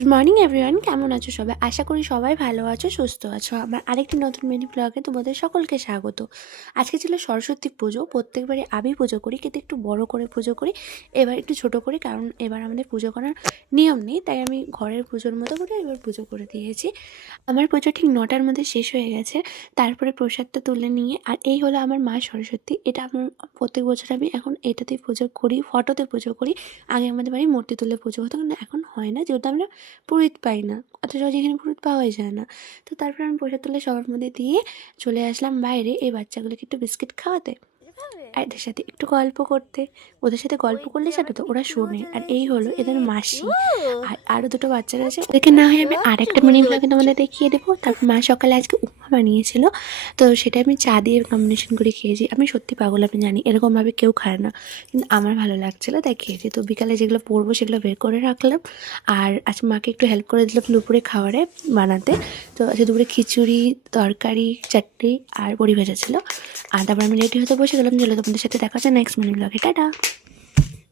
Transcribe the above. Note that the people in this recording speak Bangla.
গুড মর্নিং এভরিওয়ান, কেমন আছো সবাই? আশা করি সবাই ভালো আছো, সুস্থ আছো। আমার আরেকটি নতুন মিনি ব্লগে তোমাদের সকলকে স্বাগত। আজকে ছিল সরস্বতী পুজো। প্রত্যেকবারই আমি পুজো করি, কিন্তু একটু বড় করে পুজো করি। এবার একটু ছোট করি, কারণ এবার আমাদের পুজো করার নিয়ম নেই, তাই আমি ঘরের পুজোর মতো করে এবার পুজো করে দিয়েছি। আমার পুজো ঠিক 9টার মধ্যে শেষ হয়ে গেছে। তারপরে প্রসাদটা তুলে নিয়ে, আর এই হলো আমার মা সরস্বতী। এটা আমার প্রত্যেক বছর আমি এখন এটাতেই পুজো করি, ফটোতে পুজো করি। আগে আমাদের বাড়ি মূর্তি তুলে পুজো হতো, কিন্তু এখন হয় না, যেহেতু আমরা পুরোহিত পাই না, অত সহজে এখানে পুরোহিত পাওয়াই যায় না। তো তারপরে আমি প্রসাদ তুলে সবার মধ্যে দিয়ে চলে আসলাম বাইরে এই বাচ্চাগুলোকে একটু বিস্কিট খাওয়াতে, আর এদের সাথে একটু গল্প করতে। ওদের সাথে গল্প করলে সেটা তো ওরা শোনে। আর এই হলো এদের মাসি, আর আরও দুটো বাচ্চারা আছে, ওদেরকে না হয় আমি আর একটা মিনি ব্লগে তোমাদের দেখিয়ে দেবো। তারপর মা সকালে আজকে উপমা বানিয়েছিল, তো সেটা আমি চা দিয়ে কম্বিনেশন করে খেয়েছি। আমি সত্যি পাগল, আমি জানি এরকমভাবে কেউ খায় না, কিন্তু আমার ভালো লাগছিলো তাই খেয়েছি। তো বিকালে যেগুলো পরবো সেগুলো বের করে রাখলাম, আর আজ মাকে একটু হেল্প করে দিলাম দুপুরে খাবারে বানাতে। তো আজকে দুপুরে খিচুড়ি, তরকারি, চাটনি আর বড়ি ভাজা ছিল। আর তারপর আমি রেডি হতে বসে গেলাম। চলো তোমাদের সাথে দেখা হচ্ছে নেক্সট মিনি ব্লগে। টাটা।